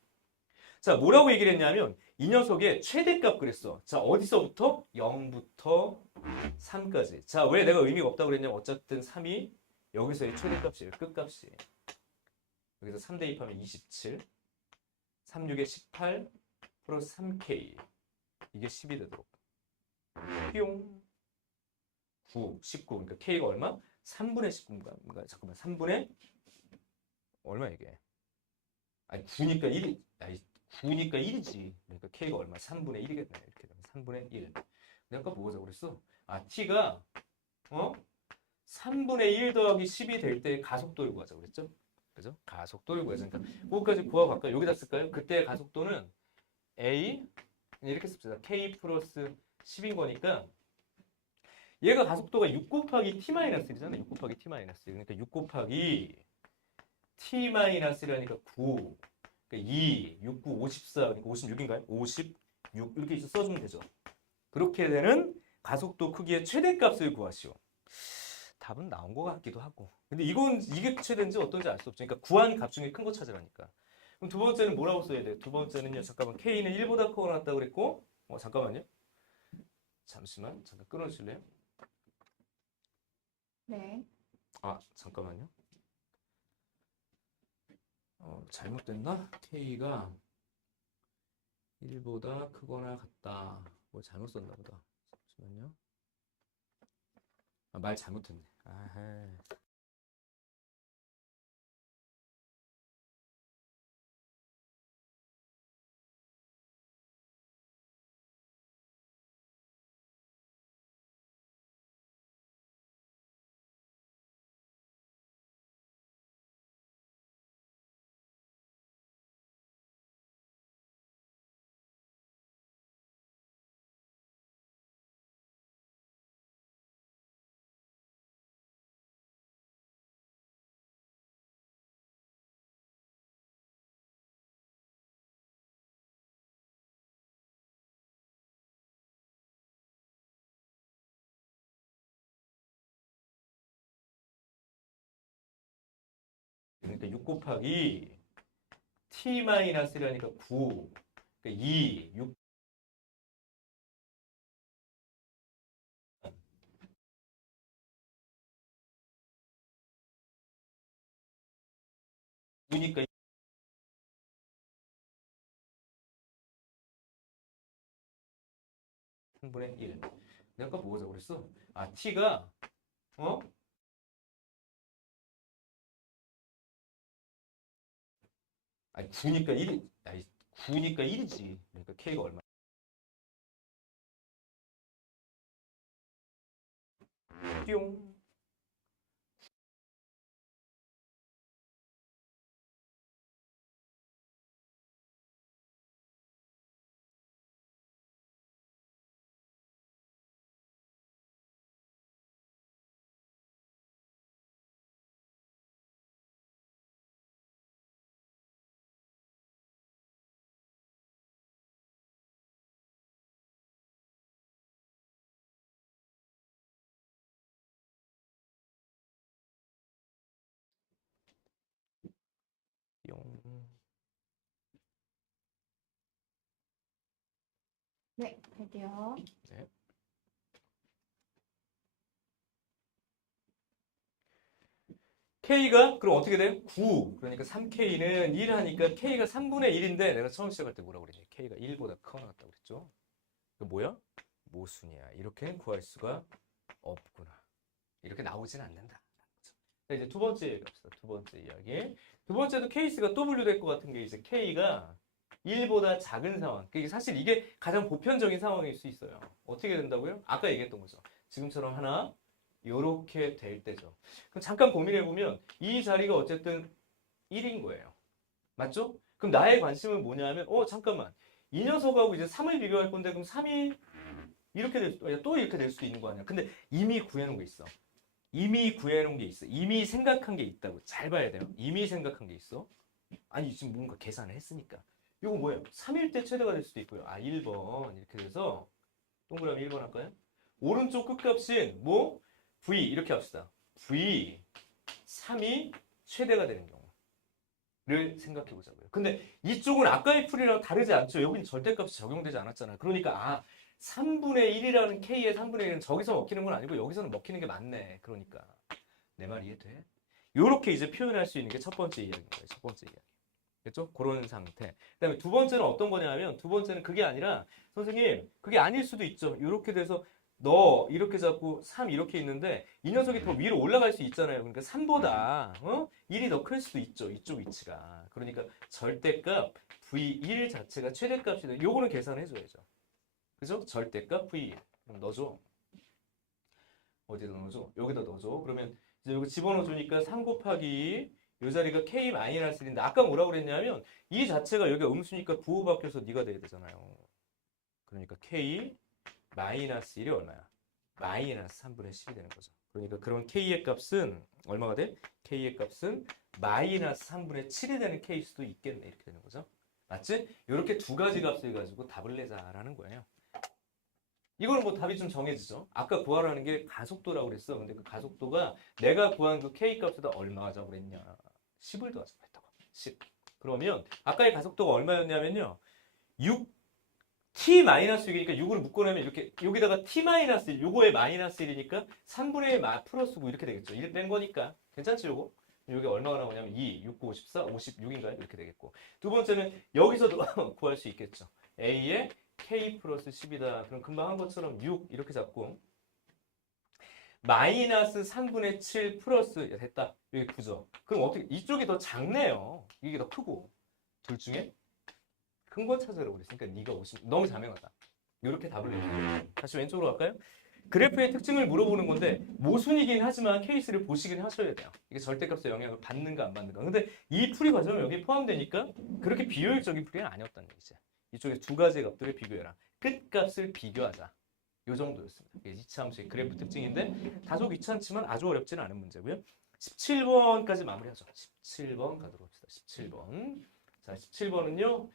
자, 뭐라고 얘기를 했냐면 이 녀석의 최대값 그랬어. 자, 어디서부터? 0부터 3까지. 자, 왜 내가 의미가 없다고 그랬냐면 어쨌든 3이 여기서의 최대값이에요. 끝값이. 여기서 3 대입하면 27, 3, 6에 18, 플러스 3K. 이게 10이 되도록. 뿅. 9, 19. 그러니까 K가 얼마? 3분의 19인가? 잠깐만. 3분의 얼마 이게? 아니 9니까 1이 아니 9니까 1이지. 그러니까 K가 얼마? 3분의 1이겠네. 이렇게 되면 3분의 1. 내가 아까 뭐하자고 그랬어? 아, T가 3분의 1 더하기 10이 될 때 가속도를 구하자고 그랬죠? 그죠? 가속도를 구하자. 그러니까 그거까지 구하갈까요? 여기다 쓸까요? 그때 가속도는 A 이렇게 씁시다. K 플러스 10인 거니까 얘가 가속도가 6 곱하기 T-1이잖아. 6 곱하기 T-1. 그러니까 6 곱하기 T-1이라니까 9. 그러니까 2, 6, 9, 54. 그러니까 56인가요? 56 이렇게 써주면 되죠. 그렇게 되는 가속도 크기의 최대값을 구하시오. 답은 나온 것 같기도 하고. 근데 이게 최대인지 어떤지 알 수 없죠. 그러니까 구한 값 중에 큰 거 찾으라니까. 그럼 두 번째는 뭐라고 써야 돼요? 두 번째는요. 잠깐만. K는 1보다 크거나 같다고 그랬고. 잠깐만요. 잠시만. 잠깐 끊어주실래요? 네. 아, 잠깐만요. 잘못됐나? K가 1보다 크거나 같다. 뭐 잘못 썼나 보다. 잠시만요. 아, 말 잘못했네. 아하. 그러니까 6 곱하기 T-1이라니까 9. 그러니까 2, 6. 니까 3분의 1. 내가 아까 뭐라고 그랬어? 아, T가 어? 아니 9니까 1이 아니 9니까 1이지. 그러니까 K가 얼마? 뿅. 뿅. 네, 할게요. 네. K가 그럼 어떻게 돼요? 9. 그러니까 3K는 1 하니까 K가 3분의 1인데 내가 처음 시작할 때 뭐라고 그랬지? K가 1보다 크거나 같다고 그랬죠? 그 뭐야? 모순이야. 이렇게 구할 수가 없구나. 이렇게 나오진 않는다. 자, 이제 두 번째 얘기 합시다. 두 번째 이야기. 두 번째도 케이스가 또 분류될 것 같은 게 이제 K가 1보다 작은 상황. 사실 이게 가장 보편적인 상황일 수 있어요. 어떻게 된다고요? 아까 얘기했던 거죠. 지금처럼 하나, 요렇게 될 때죠. 그럼 잠깐 고민해보면 이 자리가 어쨌든 1인 거예요. 맞죠? 그럼 나의 관심은 뭐냐면, 잠깐만. 이 녀석하고 이제 3을 비교할 건데, 그럼 3이 이렇게 또 이렇게 될 수도 있는 거 아니야. 근데 이미 구해놓은 게 있어. 이미 구해놓은 게 있어. 이미 생각한 게 있다고. 잘 봐야 돼요. 이미 생각한 게 있어. 아니, 지금 뭔가 계산을 했으니까. 이거 뭐예요? 3일 때 최대가 될 수도 있고요. 1번. 이렇게 돼서, 동그라미 1번 할까요? 오른쪽 끝값인, 뭐? V. 이렇게 합시다. V. 3이 최대가 되는 경우를 생각해 보자고요. 근데 이쪽은 아까의 풀이랑 다르지 않죠? 여기는 절대값이 적용되지 않았잖아요. 그러니까, 3분의 1이라는 K의 3분의 1은 저기서 먹히는 건 아니고 여기서는 먹히는 게 맞네. 그러니까. 내 말 이해돼? 요렇게 이제 표현할 수 있는 게 첫 번째 이야기인 거예요. 첫 번째 이야기. 그렇죠? 그런 상태. 그다음에 두 번째는 어떤 거냐면 두 번째는 그게 아니라 선생님 그게 아닐 수도 있죠. 이렇게 돼서 너 이렇게 잡고 3 이렇게 있는데 이 녀석이 더 위로 올라갈 수 있잖아요. 그러니까 3보다 1이 더 클 수도 있죠. 이쪽 위치가. 그러니까 절대값 V1 자체가 최대값이 돼. 요거는 계산해 줘야죠. 그죠? 절대값 V1. 그럼 넣어줘. 어디다 넣어줘? 여기다 넣어줘. 그러면 이제 여기 집어넣어 주니까 3 곱하기 이 자리가 K-1인데 아까 뭐라고 그랬냐면 이 자체가 여기가 음수니까 부호 바뀌어서 네가 돼야 되잖아요. 그러니까 K-1이 얼마야? 마이너스 3분의 10이 되는 거죠. 그러니까 그런 K의 값은 얼마가 돼? K의 값은 마이너스 3분의 7이 되는 케이스도 있겠네. 이렇게 되는 거죠. 맞지? 이렇게 두 가지 값을 가지고 답을 내자라는 거예요. 이거는 뭐 답이 좀 정해지죠. 아까 구하라는 게 가속도라고 그랬어. 근데 그 가속도가 내가 구한 그 K 값에다 얼마 하자고 그랬냐. 10을 더하자고 그랬다고. 10. 그러면 아까의 가속도가 얼마였냐면요. 6t-6이니까 6을 묶어내면 이렇게 여기다가 t-1 요거에 마이너스 1이니까 3분의 1 플러스고 이렇게 되겠죠. 이렇게 된 거니까. 괜찮지 요거? 여기 얼마가 나오냐면 2, 6, 9, 54, 56인가요? 이렇게 되겠고. 두 번째는 여기서도 구할 수 있겠죠. A에 K 플러스 10이다. 그럼 금방 한 것처럼 6 이렇게 잡고 마이너스 3분의 7 플러스 됐다. 여기 9죠. 그럼 어떻게 이쪽이 더 작네요. 이게 더 크고 둘 중에 큰 거 찾으라고 그랬으니까 네가 50 너무 자명하다. 이렇게 답을 내주세요. 다시 왼쪽으로 갈까요? 그래프의 특징을 물어보는 건데 모순이긴 하지만 케이스를 보시긴 하셔야 돼요. 이게 절대값의 영향을 받는가 안 받는가. 근데 이 풀이 과정은 여기에 포함되니까 그렇게 비효율적인 풀이는 아니었다는 얘기죠. 이쪽에 두 가지 값들을 비교해라. 끝값을 비교하자. 이 정도였습니다. 이게 이차함수의 그래프 특징인데 다소 귀찮지만 아주 어렵지는 않은 문제고요. 17번까지 마무리하죠. 17번 가도록 합시다. 17번. 자, 17번은요.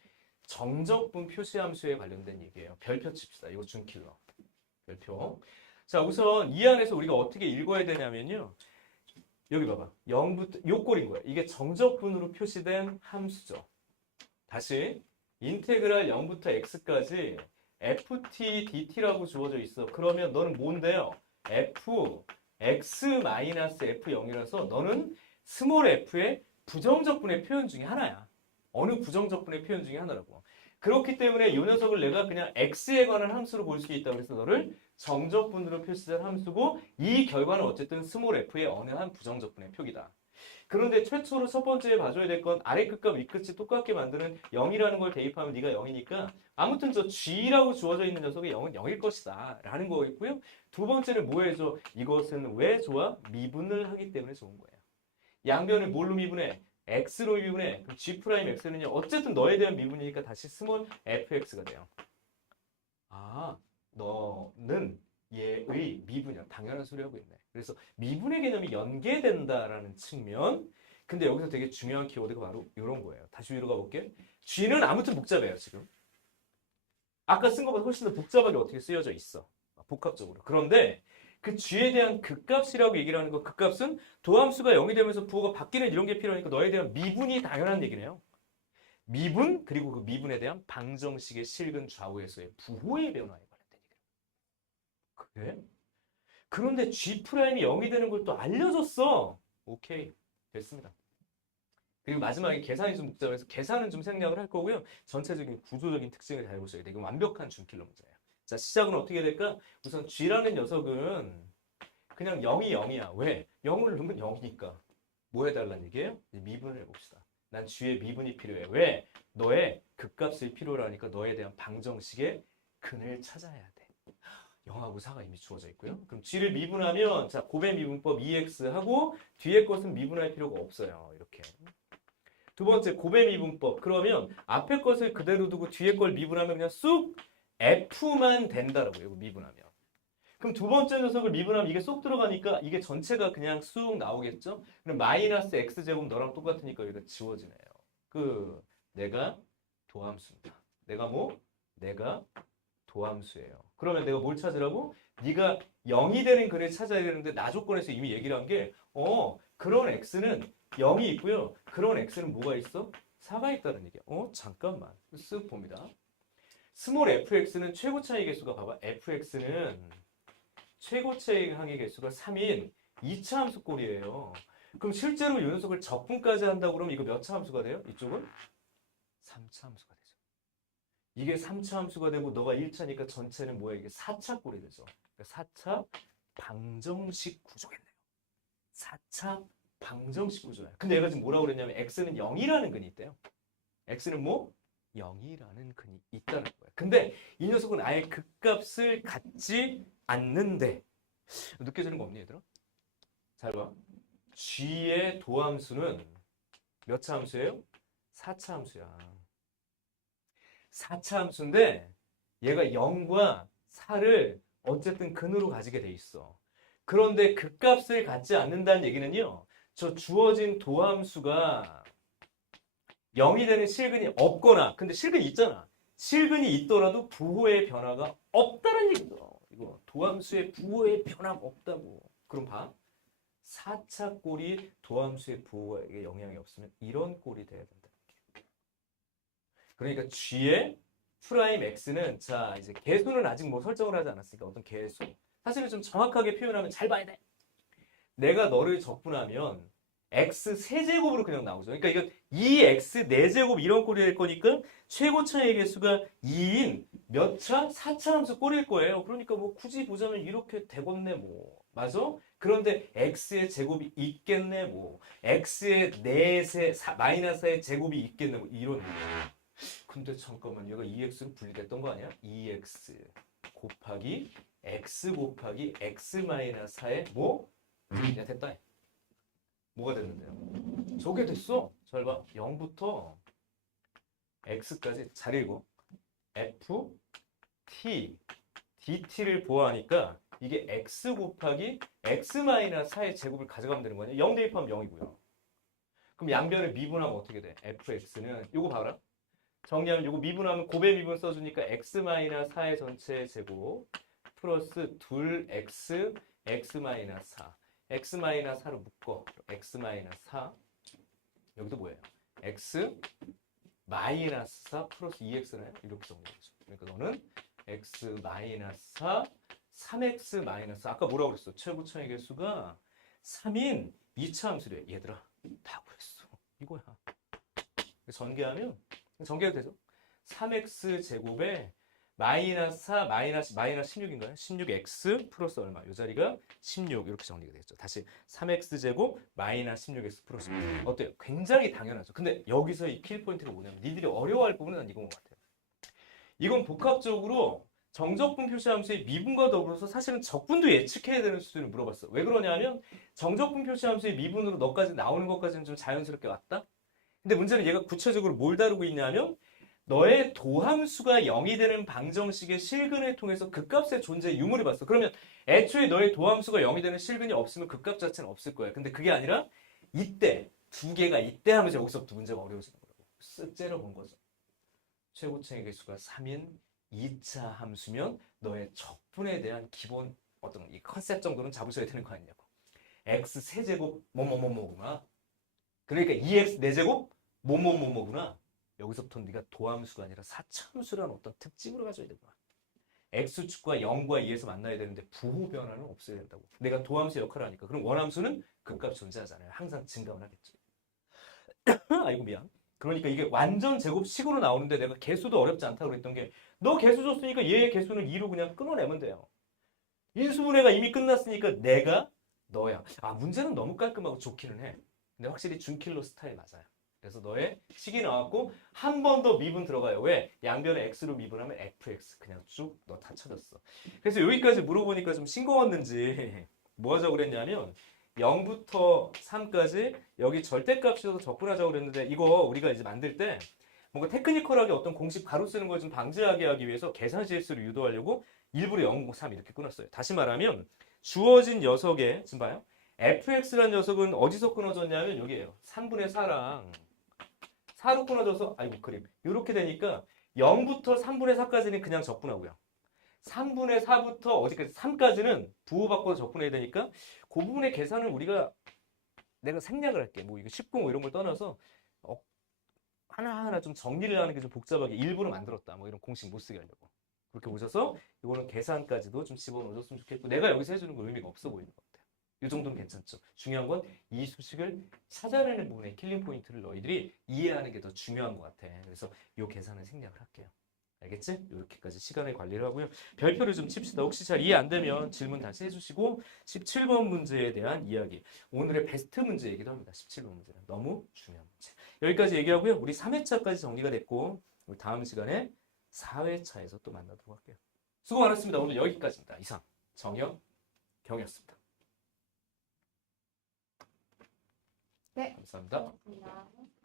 정적분 표시함수에 관련된 얘기예요. 별표 칩시다. 이거 준킬러. 별표. 자, 우선 이 안에서 우리가 어떻게 읽어야 되냐면요. 여기 봐봐. 0부터 요 꼴인 거예요. 이게 정적분으로 표시된 함수죠. 다시 인테그랄 0부터 x까지 ft dt라고 주어져 있어. 그러면 너는 뭔데요? f x-f0이라서 너는 스몰 f의 부정적분의 표현 중에 하나야. 어느 부정적분의 표현 중에 하나라고. 그렇기 때문에 이 녀석을 내가 그냥 x에 관한 함수로 볼 수 있다고 해서 너를 정적분으로 표시된 함수고 이 결과는 어쨌든 스몰 f의 어느 한 부정적분의 표기다. 그런데 최초로 첫 번째에 봐줘야 될 건 아래 끝과 윗 끝이 똑같게 만드는 0이라는 걸 대입하면 네가 0이니까 아무튼 저 g라고 주어져 있는 녀석의 0은 0일 것이다 라는 거겠고요. 두 번째는 뭐 해줘? 이것은 왜 좋아? 미분을 하기 때문에 좋은 거예요. 양변을 뭘로 미분해? x로 미분해. 그럼 g'x는요. 어쨌든 너에 대한 미분이니까 다시 스몰 fx가 돼요. 너는 얘의 미분이야. 당연한 소리 하고 있네. 그래서 미분의 개념이 연계된다라는 측면. 근데 여기서 되게 중요한 키워드가 바로 이런 거예요. 다시 위로 가볼게. g는 아무튼 복잡해요, 지금. 아까 쓴 것보다 훨씬 더 복잡하게 어떻게 쓰여져 있어. 복합적으로. 그런데 그 g에 대한 극값이라고 얘기를 하는 거, 극값은 도함수가 0이 되면서 부호가 바뀌는 이런 게 필요하니까 너에 대한 미분이 당연한 얘기네요. 미분, 그리고 그 미분에 대한 방정식의 실근 좌우에서의 부호의 변화에 관련된 얘기예요. 그래? 그런데 G'이 0이 되는 걸 또 알려줬어. 오케이. 됐습니다. 그리고 마지막에 계산이 좀 복잡해서 계산은 좀 생략을 할 거고요. 전체적인 구조적인 특징을 잘 보셔야 돼요. 이건 완벽한 준킬러 문제예요. 자, 시작은 어떻게 될까? 우선 G라는 녀석은 그냥 0이 0이야. 왜? 0을 넣으면 0이니까. 뭐 해달라는 얘기예요? 이제 미분을 해봅시다. 난 G의 미분이 필요해. 왜? 너의 극값을 필요로 하니까 너에 대한 방정식의 근을 찾아야 돼. 0하고 4가 이미 주어져 있고요. 그럼 G를 미분하면 자 곱의 미분법 2x하고 뒤에 것은 미분할 필요가 없어요. 이렇게. 두 번째 곱의 미분법. 그러면 앞에 것을 그대로 두고 뒤에 걸 미분하면 그냥 쑥 F만 된다라고요. 이거 미분하면. 그럼 두 번째 녀석을 미분하면 이게 쏙 들어가니까 이게 전체가 그냥 쑥 나오겠죠? 그럼 마이너스 x제곱 너랑 똑같으니까 여기가 지워지네요. 내가 도함수입니다. 내가 뭐? 내가 도함수예요. 그러면 내가 뭘 찾으라고? 네가 0이 되는 글을 찾아야 되는데 나 조건에서 이미 얘기를 한 게 그런 x는 0이 있고요. 그런 x는 뭐가 있어? 4가 있다는 얘기야. 잠깐만. 쓱 봅니다. 스몰 fx는 최고 차이 개수가 봐봐. fx는 최고 차이항의 개수가 3인 2차 함수꼴이에요. 그럼 실제로 이 녀석을 적분까지 한다고 그러면 이거 몇 차 함수가 돼요? 이쪽은 3차 함수가 되죠. 이게 3차 함수가 되고 너가 1차니까 전체는 뭐야? 이게 4차 꼴이 되죠. 그러니까 4차 방정식 구조겠네요. 4차 방정식 구조야. 근데 얘가 지금 뭐라고 그랬냐면 x는 0이라는 근이 있대요. x는 뭐? 0이라는 근이 있다는 거야. 근데 이 녀석은 아예 극값을 갖지 않는데 느껴지는 거 없니 얘들아? 잘 봐. G의 도함수는 몇 차 함수예요? 4차 함수야. 4차 함수인데 얘가 0과 4를 어쨌든 근으로 가지게 돼 있어. 그런데 극값을 갖지 않는다는 얘기는요. 저 주어진 도함수가 0이 되는 실근이 없거나 근데 실근이 있잖아. 실근이 있더라도 부호의 변화가 없다는 얘기죠. 이거 도함수의 부호의 변화가 없다고. 그럼 봐. 4차 꼴이 도함수의 부호에 영향이 없으면 이런 꼴이 돼야 된다. 그러니까 G의 프라임 X는 자 이제 개수는 아직 뭐 설정을 하지 않았으니까 어떤 개수. 사실은 좀 정확하게 표현하면 잘 봐야 돼. 내가 너를 적분하면 x 세제곱으로 그냥 나오죠. 그러니까 이건 2x 4제곱 이런 꼴이 될 거니까 최고 차의 개수가 2인 몇 차? 4차 함수 꼴일 거예요. 그러니까 뭐 굳이 보자면 이렇게 되겠네 뭐. 맞아? 그런데 x의 제곱이 있겠네 뭐. x의 4세 마이너스의 제곱이 있겠네 뭐. 이런 근데 잠깐만 얘가 2x로 분리됐던 거 아니야? 2x 곱하기 x 곱하기 x 마이너스 4의 뭐? 그냥 됐다. 뭐가 됐는데요? 저게 됐어. 잘 봐. 0부터 x까지 잘 읽어. f, t, dt를 보호하니까 이게 x 곱하기 x 마이너스 4의 제곱을 가져가면 되는 거 아니야? 0 대입하면 0이고요. 그럼 양변을 미분하면 어떻게 돼? fx는 요거 봐라. 정리하면 요거 미분하면 곱의 미분 써주니까 x 마이너스 4의 전체 제곱 플러스 2x x 마이너스 4 x 마이너스 4로 묶어. x 마이너스 4 여기도 뭐예요? x 마이너스 4 플러스 2x네요. 이렇게 정리되죠. 그러니까 너는 x 마이너스 4 3x 마이너스 아까 뭐라고 그랬어? 최고 차의 개수가 3인 2차 함수래. 얘들아 다 구했어. 이거야. 전개하면 전개가 되죠. 3x 제곱에 마이너스 4 마이너스 16인가요? 16x 플러스 얼마? 이 자리가 16 이렇게 정리가 되겠죠. 다시 3x 제곱 마이너스 16x 플러스 어때요? 굉장히 당연하죠. 근데 여기서 이 킬 포인트가 뭐냐면 니들이 어려워할 부분은 난 이건 것 같아요. 이건 복합적으로 정적분 표시함수의 미분과 더불어서 사실은 적분도 예측해야 되는 수준을 물어봤어. 왜 그러냐면 정적분 표시함수의 미분으로 너까지 나오는 것까지는 좀 자연스럽게 왔다. 근데 문제는 얘가 구체적으로 뭘 다루고 있냐면 너의 도함수가 0이 되는 방정식의 실근을 통해서 극값의 존재 유무를 봤어. 그러면 애초에 너의 도함수가 0이 되는 실근이 없으면 극값 자체는 없을 거야. 근데 그게 아니라 이때 두 개가 이때 하면서 여기서부터 문제가 어려워지는 거라고. 쓱 째려본 거죠. 최고차의 개수가 3인 2차 함수면 너의 적분에 대한 기본 어떤 이 컨셉 정도는 잡으셔야 되는 거 아니냐고. x 세제곱 뭐뭐뭐뭐구나. 그러니까 2x 4제곱 뭐뭐뭐뭐구나. 여기서부터 네가 도함수가 아니라 4차 함수라는 어떤 특징으로 가져야 되구나. x축과 0과 2에서 만나야 되는데 부호 변화는 없어야 된다고. 내가 도함수 역할을 하니까. 그럼 원함수는 극값이 존재하잖아요. 항상 증가만 하겠죠. 아이고 미안. 그러니까 이게 완전 제곱식으로 나오는데 내가 개수도 어렵지 않다고 그랬던 게 너 개수 줬으니까 얘의 개수는 2로 그냥 끊어내면 돼요. 인수분해가 이미 끝났으니까 내가 너야. 아 문제는 너무 깔끔하고 좋기는 해. 근데 확실히 준킬러 스타일 맞아요. 그래서 너의 식이 나왔고 한 번 더 미분 들어가요. 왜? 양변에 x로 미분하면 fx 그냥 쭉 너 다 찾았어. 그래서 여기까지 물어보니까 좀 싱거웠는지 뭐 하자고 그랬냐면 0부터 3까지 여기 절대값이어서 적분하자고 그랬는데 이거 우리가 이제 만들 때 뭔가 테크니컬하게 어떤 공식 가로 쓰는 걸 좀 방지하게 하기 위해서 계산 실수를 유도하려고 일부러 0, 3 이렇게 끊었어요. 다시 말하면 주어진 녀석에 지금 봐요. fx라는 녀석은 어디서 끊어졌냐면 여기에요. 3분의 4랑 4로 끊어져서 아이고 그림 이렇게 되니까 0부터 3분의 4까지는 그냥 적분하고요. 3분의 4부터 어디까지 3까지는 부호바꿔서 적분해야 되니까 그 부분의 계산은 우리가 내가 생략을 할게. 뭐 이거 10공 뭐 이런 걸 떠나서 하나하나 좀 정리를 하는 게 좀 복잡하게 일부러 만들었다. 뭐 이런 공식 못 쓰게 하려고. 그렇게 보셔서 이거는 계산까지도 좀 집어넣어줬으면 좋겠고 내가 여기서 해주는 건 의미가 없어 보이는 것 같아요. 이 정도는 괜찮죠. 중요한 건 이 수식을 찾아내는 부분의 킬링 포인트를 너희들이 이해하는 게 더 중요한 것 같아. 그래서 이 계산은 생략을 할게요. 알겠지? 이렇게까지 시간을 관리를 하고요. 별표를 좀 칩시다. 혹시 잘 이해 안 되면 질문 다시 해주시고 17번 문제에 대한 이야기. 오늘의 베스트 문제이기도 합니다. 17번 문제는 너무 중요한 문제. 여기까지 얘기하고요. 우리 3회차까지 정리가 됐고 우리 다음 시간에 4회차에서 또 만나도록 할게요. 수고 많았습니다. 오늘 여기까지입니다. 이상 정영 경이었습니다. 네. 감사합니다. 고맙습니다.